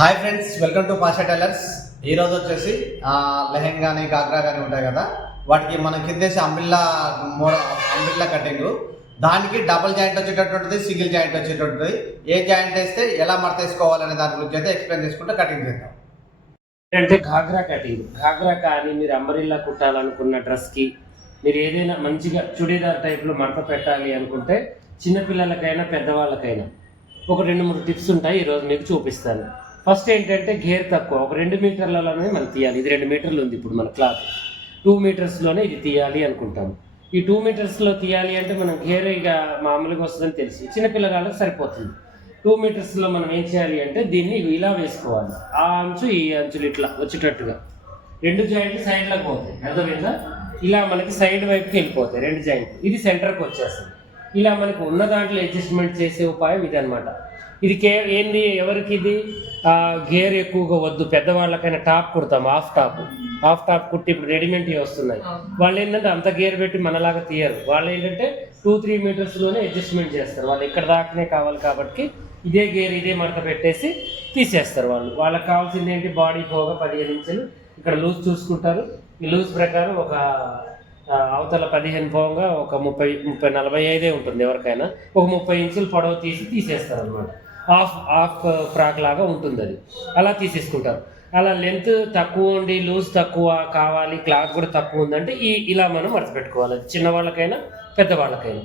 Hi friends, welcome to Pasha tailors. ఈరోజు వచ్చేసి లెహెంగా కానీ గాగ్రా కానీ ఉంటాయి కదా, వాటికి మనం కిందేసి అంబ్రిల్లా కటింగ్. దానికి డబుల్ జాయింట్ వచ్చేటటువంటిది, సింగిల్ జాయింట్ వచ్చేటటువంటిది. ఏ జాయింట్ వేస్తే ఎలా మడత వేసుకోవాలనే దాని గురించి అయితే ఎక్స్ప్లెయిన్ చేసుకుంటే కటింగ్ చేద్దాం. అంటే ఘాగ్రా కటింగ్. ఘాగ్రా కానీ మీరు అంబ్రిల్లా కుట్టాలనుకున్న డ్రెస్కి మీరు ఏదైనా మంచిగా చుడీదార్ టైప్లో మడత పెట్టాలి అనుకుంటే చిన్నపిల్లలకైనా పెద్దవాళ్ళకైనా ఒక 2-3 టిప్స్ ఉంటాయి, ఈరోజు మీకు చూపిస్తాను. ఫస్ట్ ఏంటంటే గేర్ తక్కువ, ఒక 2 మీటర్లలోనే మనం తీయాలి. ఇది 2 మీటర్లు ఉంది ఇప్పుడు మన క్లాత్, 2 మీటర్స్లోనే ఇది తీయాలి అనుకుంటాము. ఈ 2 మీటర్స్లో తీయాలి అంటే మనం గేర్ ఇక మామూలుగా వస్తుందని తెలుసు, చిన్నపిల్లగాళ్ళకి సరిపోతుంది. 2 మీటర్స్లో మనం ఏం చేయాలి అంటే దీన్ని ఇలా వేసుకోవాలి. ఆ అంచు ఈ అంచులు ఇట్లా వచ్చేటట్టుగా 2 జాయింట్లు సైడ్లకు పోతాయి, అర్థమైందా? ఇలా మనకి సైడ్ వైపుకి వెళ్ళిపోతాయి 2 జాయింట్లు. ఇది సెంటర్కి వచ్చేస్తుంది. ఇలా మనకు ఉన్న దాంట్లో అడ్జస్ట్మెంట్ చేసే ఉపాయం ఇది అనమాట. ఇది ఏంది, ఎవరికి ఇది గేర్ ఎక్కువగా వద్దు, పెద్దవాళ్ళకైనా టాప్ కుడతాం, హాఫ్ టాప్ కుట్టి ఇప్పుడు రెడీమేడ్ వస్తున్నాయి. వాళ్ళు ఏంటంటే అంత గేర్ పెట్టి మనలాగా తీయరు. వాళ్ళు ఏంటంటే 2-3 మీటర్స్లోనే అడ్జస్ట్మెంట్ చేస్తారు. వాళ్ళు ఇక్కడ దాకానే కావాలి కాబట్టి ఇదే గేర్ ఇదే మడత పెట్టేసి తీసేస్తారు. వాళ్ళకి కావాల్సింది ఏంటి, బాడీ పోగా 15 ఇంచులు ఇక్కడ లూజ్ చూసుకుంటారు. ఈ లూజ్ ప్రకారం ఒక అవతల 15 పోగా ఒక 30-45 ఉంటుంది ఎవరికైనా. ఒక 30 ఇంచులు పొడవు తీసేస్తారు అనమాట. హాఫ్ ఫ్రాక్ లాగా ఉంటుంది అది, అలా తీసేసుకుంటారు. అలా లెంత్ తక్కువ ఉండి లూజ్ తక్కువ కావాలి, క్లాత్ కూడా తక్కువ ఉందంటే ఇలా మనం మడత పెట్టుకోవాలి. చిన్నవాళ్ళకైనా పెద్దవాళ్ళకైనా.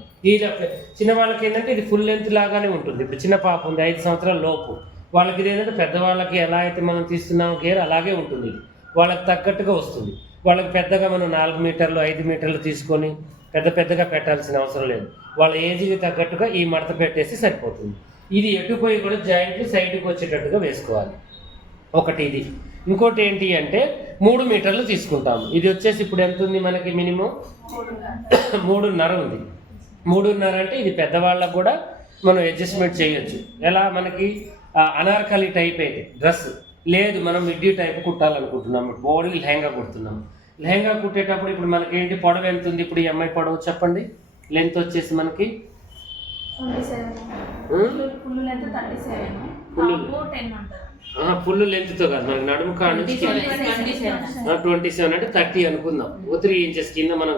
చిన్నవాళ్ళకి ఏంటంటే ఇది ఫుల్ లెంత్ లాగానే ఉంటుంది. ఇప్పుడు చిన్న పాప ఉంది 5 సంవత్సరాల లోపు, వాళ్ళకి ఇది ఏంటంటే పెద్దవాళ్ళకి ఎలా అయితే మనం తీస్తున్నామో గేర్ అలాగే ఉంటుంది. ఇది వాళ్ళకి తగ్గట్టుగా వస్తుంది. వాళ్ళకి పెద్దగా మనం 4 మీటర్లు 5 మీటర్లు తీసుకొని పెద్దగా పెట్టాల్సిన అవసరం లేదు. వాళ్ళ ఏజ్కి తగ్గట్టుగా ఈ మడత పెట్టేసి సరిపోతుంది. ఇది ఎటుపోయి కూడా జాయింట్లు సైడ్కి వచ్చేటట్టుగా వేసుకోవాలి. ఒకటి ఇది. ఇంకోటి ఏంటి అంటే 3 మీటర్లు తీసుకుంటాము. ఇది వచ్చేసి ఇప్పుడు ఎంత ఉంది మనకి, మినిమం 3.5 ఉంది. 3.5 అంటే ఇది పెద్దవాళ్ళకు కూడా మనం అడ్జస్ట్మెంట్ చేయొచ్చు. ఎలా, మనకి అనార్కలి టైప్ అయితే డ్రెస్ లేదు, మనం మిడ్డీ టైప్ కుట్టాలనుకుంటున్నాము, బాడీ లెహంగా కుడుతున్నాము. లెహంగా కుట్టేటప్పుడు ఇప్పుడు మనకేంటి, పొడవు ఎంత ఉంది ఇప్పుడు ఈ అమ్మాయి పొడవు చెప్పండి. లెంత్ వచ్చేసి మనకి ఫుల్ లెంత్తో కాదు, మనకి నడుము కాడ నుంచి 27 అంటే 30 అనుకుందాం. 3 ఇంచెస్ కింద మనం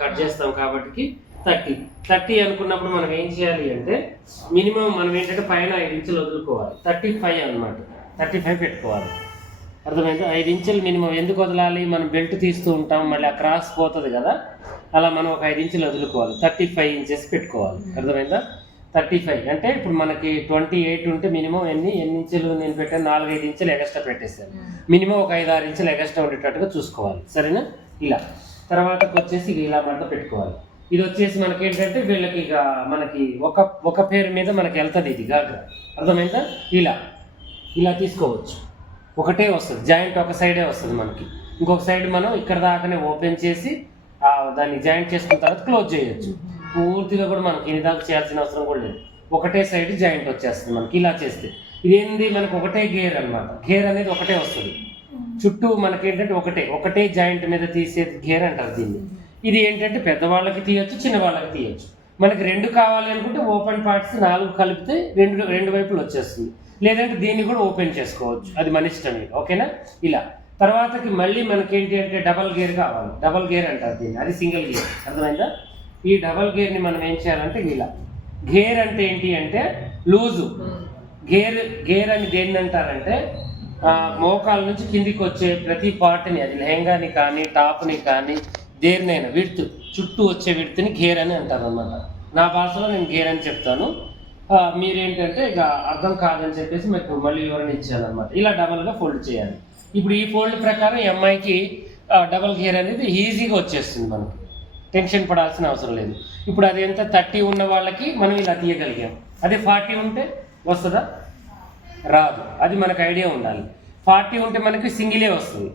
కట్ చేస్తాం కాబట్టి 30 అనుకున్నప్పుడు మనం ఏం చేయాలి అంటే మినిమం మనం ఏంటంటే పైన 5 ఇంచులు వదులుకోవాలి. 35 అనమాట, 35 పెట్టుకోవాలి. అర్థమైందా? 5 ఇంచులు మినిమం. ఎందుకు వదలాలి, మనం బెల్ట్ తీస్తూ ఉంటాం, మళ్ళీ ఆ క్రాస్ పోతుంది కదా, అలా మనం ఒక 5 ఇంచులు వదులుకోవాలి. 35 ఇంచెస్ పెట్టుకోవాలి. అర్థమైందా? 35 అంటే ఇప్పుడు మనకి 28 ఉంటే మినిమం ఎన్ని ఇంచులు నేను పెట్టాను, 4-5 ఇంచులు ఎగస్ట్రా పెట్టేస్తాను. మినిమం ఒక 5-6 ఇంచులు ఎగస్ట్రా ఉండేటట్టుగా చూసుకోవాలి. సరేనా? ఇలా తర్వాతకు వచ్చేసి ఇలా మడత పెట్టుకోవాలి. ఇది వచ్చేసి మనకి ఏంటంటే వీళ్ళకి ఇక మనకి ఒక పేరు మీద మనకి వెళ్తుంది ఇది గాగ్రా. అర్థమైందా? ఇలా తీసుకోవచ్చు. ఒకటే వస్తుంది జాయింట్, ఒక సైడే వస్తుంది మనకి. ఇంకొక సైడ్ మనం ఇక్కడ దాకానే ఓపెన్ చేసి దాన్ని జాయింట్ చేసుకున్న తర్వాత క్లోజ్ చేయొచ్చు. పూర్తిగా కూడా మనకి ఇన్ని దాకా చేయాల్సిన అవసరం కూడా లేదు. ఒకటే సైడ్ జాయింట్ వచ్చేస్తుంది మనకి ఇలా చేస్తే. ఇదేంది, మనకు ఒకటే గేర్ అనమాట. గేర్ అనేది ఒకటే వస్తుంది చుట్టూ. మనకి ఏంటంటే ఒకటే జాయింట్ మీద తీసే గేర్ అంటారు దీన్ని. ఇది ఏంటంటే పెద్దవాళ్ళకి తీయొచ్చు, చిన్నవాళ్ళకి తీయొచ్చు. మనకి 2 కావాలి అనుకుంటే ఓపెన్ పార్ట్స్ 4 కలిపితే రెండు వైపులు వచ్చేస్తుంది. లేదంటే దీన్ని కూడా ఓపెన్ చేసుకోవచ్చు, అది మన ఇష్టం. ఓకేనా? ఇలా తర్వాతకి మళ్ళీ మనకేంటి అంటే డబల్ గేర్ కావాలి. డబల్ గేర్ అంటారు దీన్ని, అది సింగిల్ గేర్. అర్థమైందా? ఈ డబల్ గేర్ని మనం ఏం చేయాలంటే ఇలా. గేర్ అంటే ఏంటి అంటే లూజు. గేర్ అని దేన్ని అంటారంటే మోకాల నుంచి కిందికి వచ్చే ప్రతి పార్ట్ని, అది లెహంగాని కానీ టాప్ని కానీ దేనినైనా విడ్త్, చుట్టూ వచ్చే విడ్త్ని గేర్ అని అంటారు అన్నమాట. నా భాషలో నేను గేర్ అని చెప్తాను, మీరేంటంటే ఇక అర్థం కాదని చెప్పేసి మీకు మళ్ళీ వివరణ ఇచ్చాను అనమాట. ఇలా డబల్గా ఫోల్డ్ చేయాలి. ఇప్పుడు ఈ ఫోల్డ్ ప్రకారం ఈ అమ్మాయికి డబల్ గేర్ అనేది ఈజీగా వచ్చేస్తుంది, మనకి టెన్షన్ పడాల్సిన అవసరం లేదు. ఇప్పుడు అది ఎంత 30 ఉన్న వాళ్ళకి మనం ఇలా తీయగలిగాం. అదే 40 ఉంటే వస్తుందా? రాదు. అది మనకు ఐడియా ఉండాలి. 40 ఉంటే మనకి సింగిలే వస్తుంది,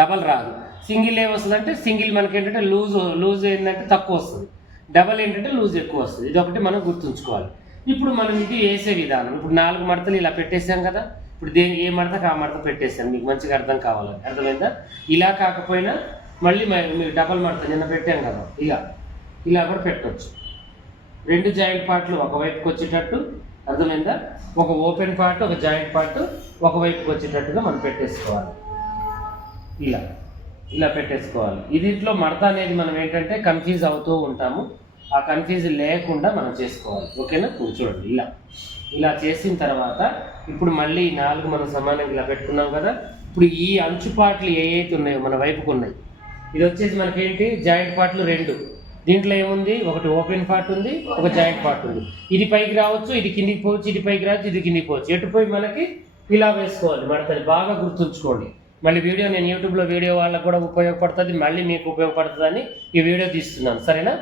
డబల్ రాదు. సింగిల్ వస్తుంది అంటే సింగిల్ మనకి ఏంటంటే లూజ్ ఏంటంటే తక్కువ వస్తుంది, డబల్ ఏంటంటే లూజ్ ఎక్కువ వస్తుంది. ఇది ఒకటి మనం గుర్తుంచుకోవాలి. ఇప్పుడు మనం ఇది వేసే విధానం, ఇప్పుడు 4 మడతలు ఇలా పెట్టేసాం కదా, ఇప్పుడు ఏ మడతకు ఆ మడత పెట్టేసాను, మీకు మంచిగా అర్థం కావాలని. అర్థమైందా? ఇలా కాకపోయినా మళ్ళీ మీరు డబల్ మడత నిన్న పెట్టాం కదా, ఇలా కూడా పెట్టవచ్చు. 2 జాయింట్ పార్ట్లు ఒకవైపుకి వచ్చేటట్టు, అర్థమైందా? ఒక ఓపెన్ పార్ట్ ఒక జాయింట్ పార్ట్ ఒకవైపుకి వచ్చేటట్టుగా మనం పెట్టేసుకోవాలి. ఇలా పెట్టేసుకోవాలి. దీంట్లో మడత అనేది మనం ఏంటంటే కన్ఫ్యూజ్ అవుతూ ఉంటాము. ఆ కన్ఫ్యూజ్ లేకుండా మనం చేసుకోవాలి. ఓకేనా? చూడండి ఇలా చేసిన తర్వాత ఇప్పుడు మళ్ళీ 4 మనం సమానంగా ఇలా పెట్టుకున్నాం కదా. ఇప్పుడు ఈ అంచు పార్ట్లు ఏవైతే ఉన్నాయో మన వైపుకు ఉన్నాయి, ఇది వచ్చేసి మనకేంటి జాయింట్ పార్ట్లు 2. దీంట్లో ఏముంది, ఒకటి ఓపెన్ పార్ట్ ఉంది, ఒక జాయింట్ పార్ట్ ఉంది. ఇది పైకి రావచ్చు, ఇది కిందికి పోవచ్చు, ఇది పైకి రావచ్చు, ఇది కిందికి పోవచ్చు. ఎటుపోయి మనకి ఇలా వేసుకోవాలి మడతని. బాగా గుర్తుంచుకోండి. మళ్ళీ వీడియో నేను యూట్యూబ్లో వీడియో వాళ్ళకు కూడా ఉపయోగపడుతుంది, మళ్ళీ మీకు ఉపయోగపడుతుందని ఈ వీడియో తీస్తున్నాను. సరేనా?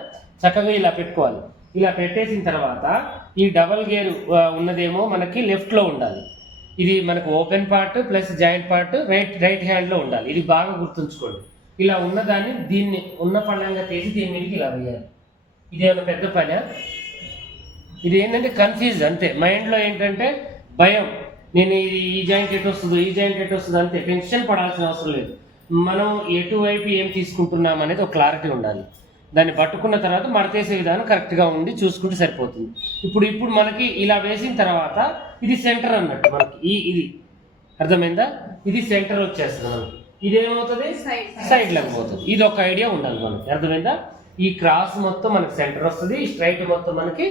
చక్కగా ఇలా పెట్టుకోవాలి. ఇలా పెట్టేసిన తర్వాత ఈ డబల్ గేర్ ఉన్నదేమో మనకి లెఫ్ట్లో ఉండాలి. ఇది మనకు open part plus joint part right హ్యాండ్లో ఉండాలి. ఇది బాగా గుర్తుంచుకోండి. ఇలా ఉన్నదాన్ని దీన్ని ఉన్న పళ్ళంగా తీసి దీని మీదకి ఇలా వేయాలి. ఇదేమన్నా పెద్ద పని? ఇది ఏంటంటే కన్ఫ్యూజ్ అంతే. మైండ్లో ఏంటంటే భయం, నేను ఇది ఈ జాయింట్ ఎటు వస్తుందో ఈ జాయింట్ ఎటు వస్తుందో అంతే. టెన్షన్ పడాల్సిన అవసరం లేదు. మనం ఎటువైపు ఏం తీసుకుంటున్నాం అనేది ఒక క్లారిటీ ఉండాలి. దాన్ని పట్టుకున్న తర్వాత మడతేసే విధానం కరెక్ట్గా ఉండి చూసుకుంటే సరిపోతుంది. ఇప్పుడు మనకి ఇలా వేసిన తర్వాత ఇది సెంటర్ అన్నట్టు మనకి ఇది అర్థమైందా? ఇది సెంటర్ వచ్చేస్తుంది మనకి. ఇదేమవుతుంది, సైడ్లకు పోతుంది. ఇది ఒక ఐడియా ఉండాలి మనకి. అర్థమైందా? ఈ క్రాస్ మొత్తం మనకి సెంటర్ వస్తుంది, ఈ స్ట్రైట్ మొత్తం మనకి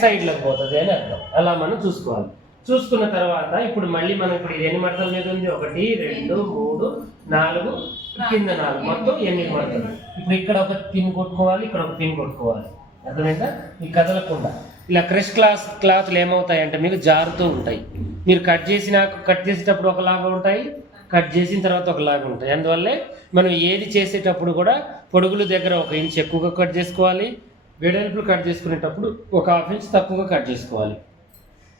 సైడ్లకు పోతుంది అని అర్థం. అలా మనం చూసుకోవాలి. చూసుకున్న తర్వాత ఇప్పుడు మళ్ళీ మనం ఇప్పుడు ఇది ఎన్ని మడతల మీద ఉంది, 1 2 3 4 కింద 4 మొత్తం 8 మడతలు. ఇప్పుడు ఇక్కడ ఒక పిన్ కొట్టుకోవాలి, ఇక్కడ ఒక పిన్ కొట్టుకోవాలి. అర్థమైందా? ఈ కదలకుండా. ఇలా క్రష్ క్లాత్లు ఏమవుతాయంటే మీకు జారుతూ ఉంటాయి. మీరు కట్ చేసేటప్పుడు ఒకలాగా ఉంటాయి, కట్ చేసిన తర్వాత ఒకలాగా ఉంటాయి. అందువల్లే మనం ఏది చేసేటప్పుడు కూడా పొడుగుల దగ్గర 1 ఇంచ్ ఎక్కువగా కట్ చేసుకోవాలి, వెడల్పులు కట్ చేసుకునేటప్పుడు 1/2 ఇంచ్ తక్కువగా కట్ చేసుకోవాలి.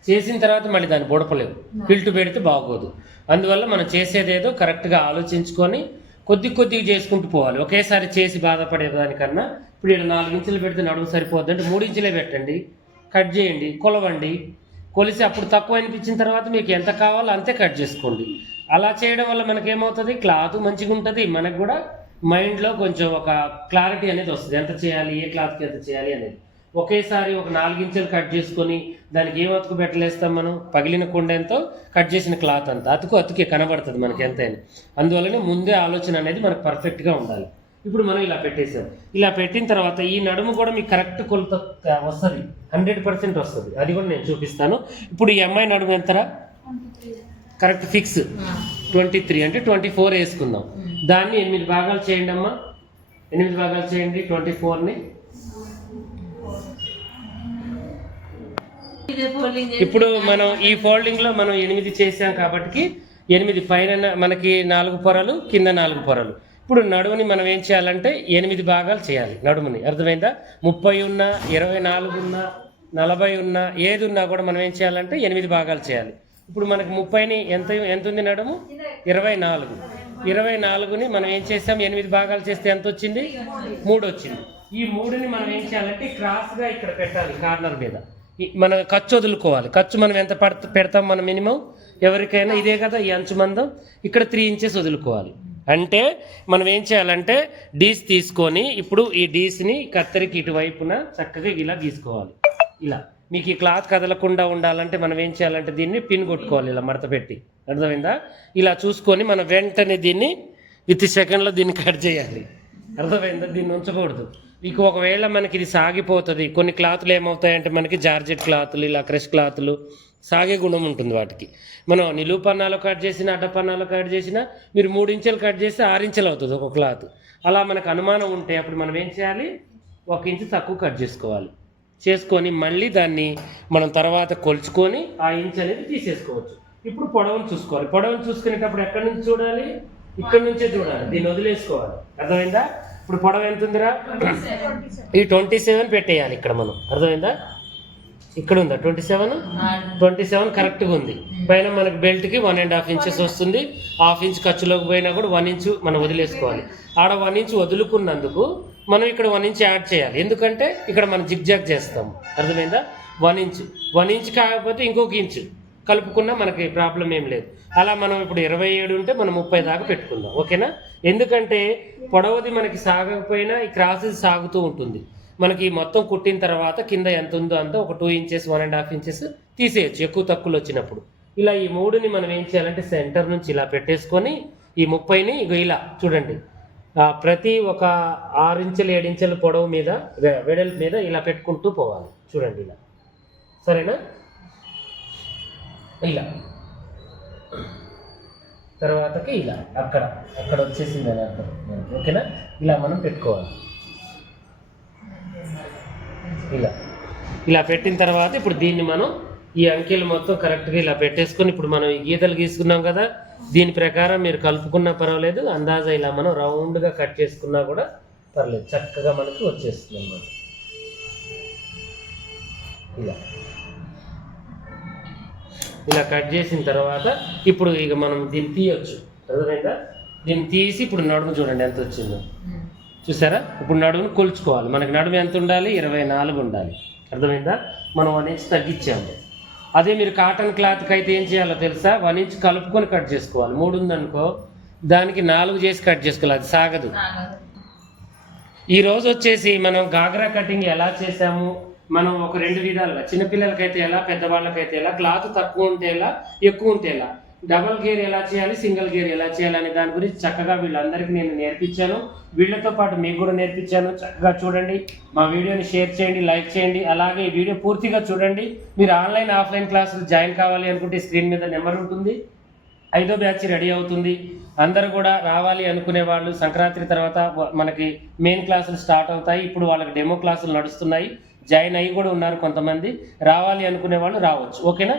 చేసిన తర్వాత మళ్ళీ దాన్ని బొడపలేవు, ఫిల్ట్ పెడితే బాగోదు. అందువల్ల మనం చేసేదేదో కరెక్ట్గా ఆలోచించుకొని కొద్దిగా చేసుకుంటూ పోవాలి. ఒకేసారి చేసి బాధపడేదానికన్నా ఇప్పుడు ఇక్కడ 4 ఇంచులు పెడితే నడుము సరిపోద్ది అంటే 3 ఇంచులే పెట్టండి, కట్ చేయండి, కొలవండి. కొలిసి అప్పుడు తక్కువ అనిపించిన తర్వాత మీకు ఎంత కావాలో అంతే కట్ చేసుకోండి. అలా చేయడం వల్ల మనకేమవుతుంది, క్లాత్ మంచిగా ఉంటుంది. మనకు కూడా మైండ్లో కొంచెం ఒక క్లారిటీ అనేది వస్తుంది, ఎంత చేయాలి, ఏ క్లాత్కి ఎంత చేయాలి అనేది. ఒకేసారి ఒక 4 ఇంచులు కట్ చేసుకొని దానికి ఏం అతుకు పెట్టలేస్తాం మనం, పగిలిన కుండెంతో కట్ చేసిన క్లాత్ అంతా అతుకే కనబడుతుంది మనకి ఎంతైనా. అందువల్లనే ముందే ఆలోచన అనేది మనకు పర్ఫెక్ట్గా ఉండాలి. ఇప్పుడు మనం ఇలా పెట్టేసాం. ఇలా పెట్టిన తర్వాత ఈ నడుము కూడా మీకు కరెక్ట్ కొలత వస్తుంది, 100% వస్తుంది. అది కూడా నేను చూపిస్తాను. ఇప్పుడు ఈ అమ్మాయి నడుము ఎంతరా, కరెక్ట్ ఫిక్స్ 23 అంటే 24 వేసుకుందాం. దాన్ని 8 భాగాలు చేయండి అమ్మా, 8 భాగాలు చేయండి 24ని. ఇప్పుడు మనం ఈ ఫోల్డింగ్లో మనం 8 చేసాం కాబట్టి 8 పైన మనకి 4 పొరలు, కింద 4 పొరలు. ఇప్పుడు నడుముని మనం ఏం చేయాలంటే 8 భాగాలు చేయాలి నడుముని. అర్థమైందా? 30 ఉన్నా, 24 ఉన్నా, 40 ఉన్నా, ఏది ఉన్నా కూడా మనం ఏం చేయాలంటే 8 భాగాలు చేయాలి. ఇప్పుడు మనకి 30ని ఎంత ఉంది నడుము, 24. 24ని మనం ఏం చేసాం, 8 భాగాలు చేస్తే ఎంత వచ్చింది, 3 వచ్చింది. ఈ 3ని మనం ఏం చేయాలంటే క్రాస్గా ఇక్కడ పెట్టాలి, కార్నర్ మీద. మన ఖర్చు వదులుకోవాలి. ఖర్చు మనం ఎంత పెడతాం, మనం మినిమం ఎవరికైనా ఇదే కదా ఈ అంచు మందం. ఇక్కడ 3 ఇంచెస్ వదులుకోవాలి. అంటే మనం ఏం చేయాలంటే డీస్ తీసుకొని ఇప్పుడు ఈ డీస్ని కత్తెరకి ఇటువైపున చక్కగా ఇలా గీసుకోవాలి. ఇలా మీకు ఈ క్లాత్ కదలకుండా ఉండాలంటే మనం ఏం చేయాలంటే దీన్ని పిన్ కొట్టుకోవాలి, ఇలా మడత పెట్టి. అర్థమైందా? ఇలా చూసుకొని మనం వెంటనే దీన్ని విత్ సెకండ్లో దీన్ని కట్ చేయాలి. అర్థమైందా? దీన్ని ఉంచకూడదు. మీకు ఒకవేళ మనకి ఇది సాగిపోతుంది. కొన్ని క్లాతులు ఏమవుతాయంటే మనకి జార్జెట్ క్లాతులు, ఇలా క్రష్ క్లాతులు సాగే గుణం ఉంటుంది వాటికి. మనం నిలువు పన్నాలు కట్ చేసినా, అడ్డపన్నాలు కట్ చేసినా మీరు 3 ఇంచులు కట్ చేస్తే 6 ఇంచులు అవుతుంది ఒక క్లాత్. అలా మనకు అనుమానం ఉంటే అప్పుడు మనం ఏం చేయాలి, 1 ఇంచు తక్కువ కట్ చేసుకోవాలి. చేసుకొని మళ్ళీ దాన్ని మనం తర్వాత కొలుచుకొని ఆ ఇంచు అనేది తీసేసుకోవచ్చు. ఇప్పుడు పొడవును చూసుకోవాలి. పొడవును చూసుకునేటప్పుడు ఎక్కడి నుంచి చూడాలి, ఇక్కడ నుంచే చూడాలి. దీన్ని వదిలేసుకోవాలి. అర్థమైందా? ఇప్పుడు పొడవు ఎంత ఉందిరా, ఈ 27 పెట్టేయాలి ఇక్కడ మనం. అర్థమైందా? ఇక్కడ ఉందా 27 కరెక్ట్గా ఉంది. పైన మనకి బెల్ట్కి 1.5 ఇంచెస్ వస్తుంది. 1/2 ఇంచ్ ఖర్చులోకి పోయినా కూడా 1 ఇంచు మనం వదిలేసుకోవాలి. ఆడ 1 ఇంచు వదులుకున్నందుకు మనం ఇక్కడ 1 ఇంచ్ యాడ్ చేయాలి. ఎందుకంటే ఇక్కడ మనం జిగ్జాగ్ చేస్తాము. అర్థమైందా? 1 ఇంచ్ కాకపోతే ఇంకొక ఇంచు కలుపుకున్నా మనకి ప్రాబ్లం ఏం లేదు. అలా మనం ఇప్పుడు 27 ఉంటే మనం 30 దాకా పెట్టుకుందాం. ఓకేనా? ఎందుకంటే పొడవది మనకి సాగకపోయినా ఈ క్రాస్ సాగుతూ ఉంటుంది. మనకి మొత్తం కుట్టిన తర్వాత కింద ఎంత ఉందో అంత ఒక 2 ఇంచెస్ 1.5 ఇంచెస్ తీసేయచ్చు ఎక్కువ తక్కువలు వచ్చినప్పుడు. ఇలా ఈ 3ని మనం ఏం చేయాలంటే సెంటర్ నుంచి ఇలా పెట్టేసుకొని ఈ 30ని ఇలా చూడండి ప్రతి ఒక 6 ఇంచులు 7 ఇంచుల పొడవు మీద వెడల్పు మీద ఇలా పెట్టుకుంటూ పోవాలి. చూడండి ఇలా, సరేనా? ఇలా తర్వాతకి ఇలా అక్కడ వచ్చేసింది అని అర్థం, ఓకేనా? ఇలా మనం పెట్టుకోవాలి. ఇలా పెట్టిన తర్వాత ఇప్పుడు దీన్ని మనం ఈ అంకెలు మొత్తం కరెక్ట్గా ఇలా పెట్టేసుకొని ఇప్పుడు మనం ఈ గీతలు గీసుకున్నాం కదా, దీని ప్రకారం మీరు కలుపుకున్నా పర్వాలేదు, అందాజా ఇలా మనం రౌండ్గా కట్ చేసుకున్నా కూడా పర్లేదు, చక్కగా మనకి వచ్చేస్తుంది అన్నమాట. ఇలా కట్ చేసిన తర్వాత ఇప్పుడు ఇక మనం దీన్ని తీయొచ్చు, అర్థమైందా? దీన్ని తీసి ఇప్పుడు నడుము చూడండి ఎంత వచ్చిందో, చూసారా? ఇప్పుడు నడుమును కొలుచుకోవాలి. మనకి నడుము ఎంత ఉండాలి? 24 ఉండాలి, అర్థమైందా? మనం 1 ఇంచ్ తగ్గించాము. అదే మీరు కాటన్ క్లాత్కి అయితే ఏం చేయాలో తెలుసా? 1 ఇంచ్ కలుపుకొని కట్ చేసుకోవాలి. 3 ఉందనుకో దానికి 4 చేసి కట్ చేసుకోవాలి, అది సాగదు. ఈరోజు వచ్చేసి మనం గాగ్రా కటింగ్ ఎలా చేసాము, మనం ఒక 2 విధాలుగా, చిన్నపిల్లలకైతే ఎలా, పెద్దవాళ్ళకైతే ఎలా, క్లాత్ తక్కువ ఉంటే ఎలా, ఎక్కువ ఉంటే ఎలా, డబల్ గేర్ ఎలా చేయాలి, సింగిల్ గేర్ ఎలా చేయాలి అనే దాని గురించి చక్కగా వీళ్ళందరికీ నేను నేర్పించాను. వీళ్ళతో పాటు మీకు కూడా నేర్పించాను. చక్కగా చూడండి, మా వీడియోని షేర్ చేయండి, లైక్ చేయండి. అలాగే ఈ వీడియో పూర్తిగా చూడండి. మీరు ఆన్లైన్ ఆఫ్లైన్ క్లాసులు జాయిన్ కావాలి అనుకుంటే స్క్రీన్ మీద నెంబర్ ఉంటుంది. 5వ బ్యాచ్ రెడీ అవుతుంది. అందరూ కూడా రావాలి అనుకునే వాళ్ళు, సంక్రాంతి తర్వాత మనకి మెయిన్ క్లాసులు స్టార్ట్ అవుతాయి. ఇప్పుడు వాళ్ళకి డెమో క్లాసులు నడుస్తున్నాయి, జాయిన్ అయ్యి కూడా ఉన్నారు కొంతమంది. రావాలి అనుకునే వాళ్ళు రావచ్చు, ఓకేనా?